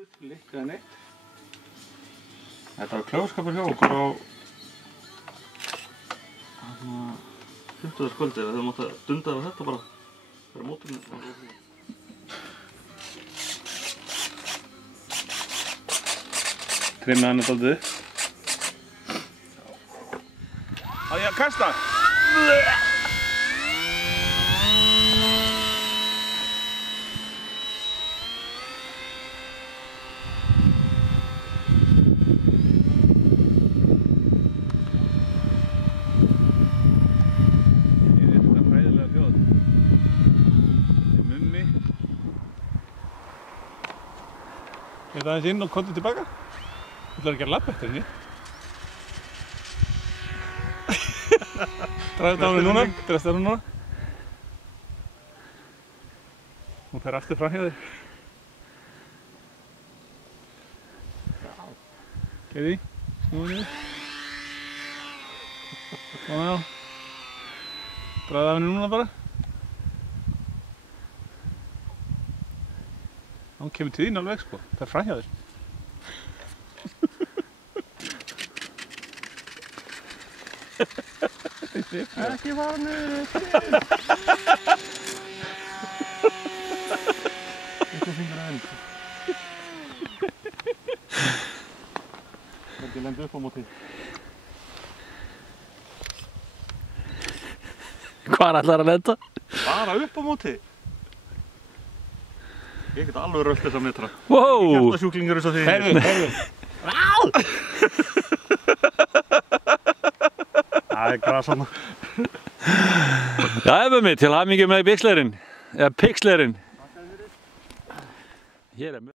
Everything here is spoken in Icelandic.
Likkaði neitt. Þetta var klaufaskapur hjá okkur á 50. kvöldið þegar þau mátti að dunda af þetta bara fyrir móturinn. Trimmaði hann þetta upp. Á ég að kasta? Ég ætla aðeins inn og komdu tilbaka. Þú ætlar ekki að labba eftir henni. Dragðu á henni núna. Dragstu á henni núna. Hún fer aftur fram hjá þér. Geiði, snúðu niður. Svona já. Dragðu á henni núna bara. Hún kemur til þín alveg sko, það er framhjá þér. Ekki varnir til! Eitthvað fingur að enda. Það er ekki lenda upp á móti. Hvar ætlar að lenda? Bara upp á móti. Ég get alveg rölt þessa metra. Wow! Hjartasjúklingur eins og því. Heyrðu. Það er gras þarna. Jæja Mummi, til hamingju með bixlerinn. Eða pixlerinn. Hér er